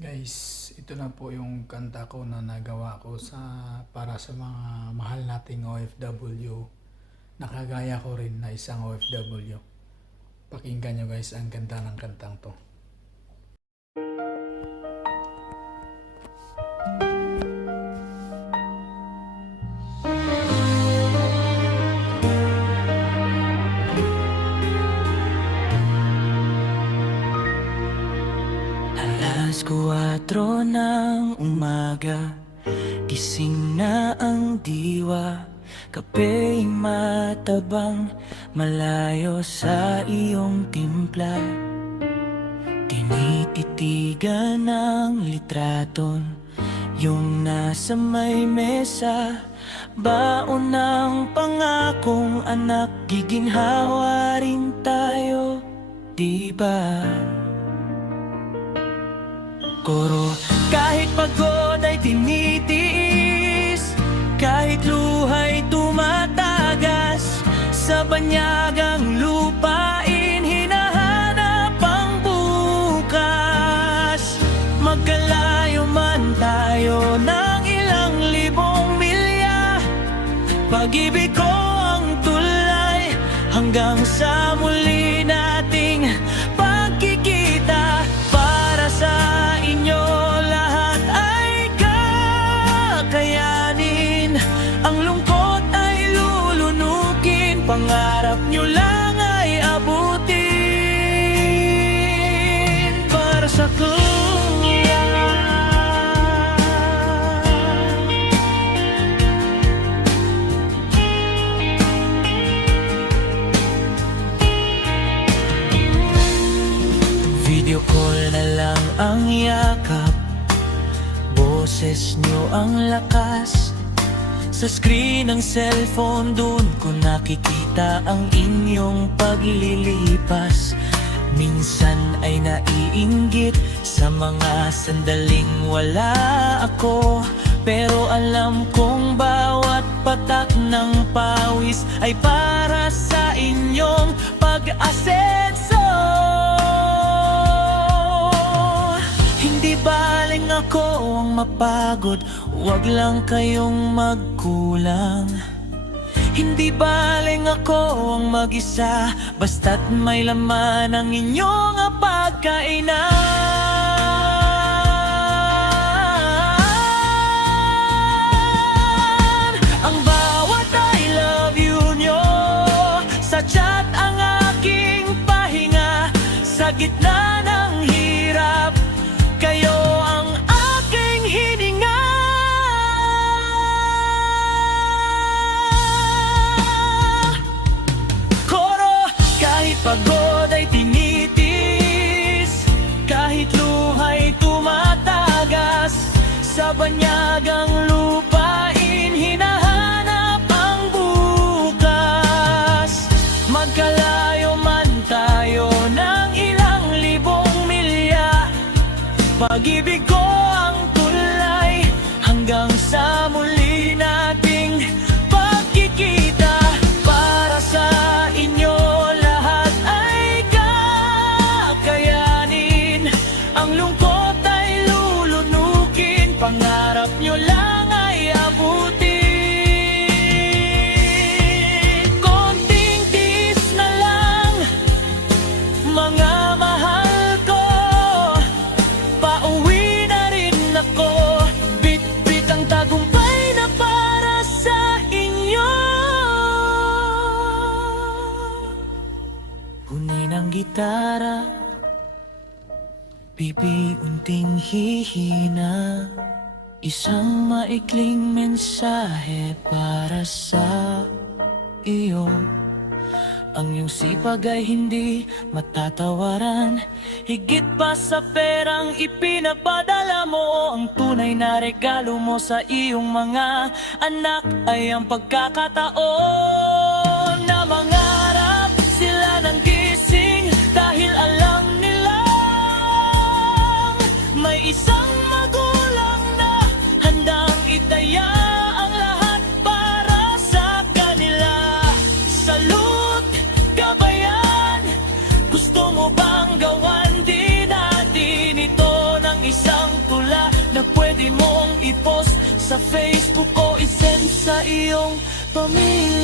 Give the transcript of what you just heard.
Guys, ito na po yung kanta ko na nagawa ko para sa mga mahal nating OFW. Nakagaya ko rin na isang OFW. Pakinggan nyo guys ang ganda ng kantang to. Alas 4 ng umaga, gising na ang diwa. Kapeng matabang, malayo sa iyong timpla. Tinititigan ng litraton, yung nasa may mesa. Baon ng pangakong anak, giginhawa rin tayo, diba? Koro, kahit pagod ay tinitiis, kahit luha'y tumatagas, sa banyagang lupain hinahanap ang bukas. Magkalayo man tayo ng ilang libong milya, pag-ibig ko ang tulay hanggang sa muli nating pagkikita. Para sa inyo lahat ay kakayanin, ang lungkot ay lulunukin, pangarap nyo lang ay abutin. Para sa video call na lang ang yakap, boses nyo ang lakas. Sa screen ng cellphone, dun ko nakikita ang inyong paglilipas. Minsan ay naiinggit sa mga sandaling wala ako, pero alam kong bawat patak ng pawis ay para sa inyong pag-asenso. Hindi baling ako ang mapagod, huwag lang kayong magkulang. Hindi baling ako ang mag-isa, basta't may laman ang inyong pagkainan. Ang bawat I love you nyo sa chat ang aking pahinga. Sa gitna ng hirap, kayo ang aking hininga. Koro, kahit pagod ay tinitiis, kahit luha'y tumatagas, sa banyagang lupain hinahanap ang bukas. Magkalayo man tayo ng ilang libong milya, pag-ibig ko ang tulay hanggang sa muli nating pagkikita. Para sa inyo lahat ay kakayanin, ang lungkot ay lulunukin, pangarap nyo lang ay abutin. Konting tiis na lang, mga mahal ko, pauwi na rin ako. Bit-bit ang tagumpay na para sa inyo. Punin ang gitara, pipi unting hihina, isang maikling mensahe para sa iyo. Ang iyong sipag ay hindi matatawaran, higit pa sa perang ipinapadala mo. Ang tunay na regalo mo sa iyong mga anak ay ang pagkakataon na mangarap sila ng gising, dahil alam nilang may isang magulang na handang itaya ang lahat para sa kanila. Salute, kabayan! Gusto mo bang gawan din natin ito ng isang na pwede mong i-post sa Facebook o isend sa iyong pamilya.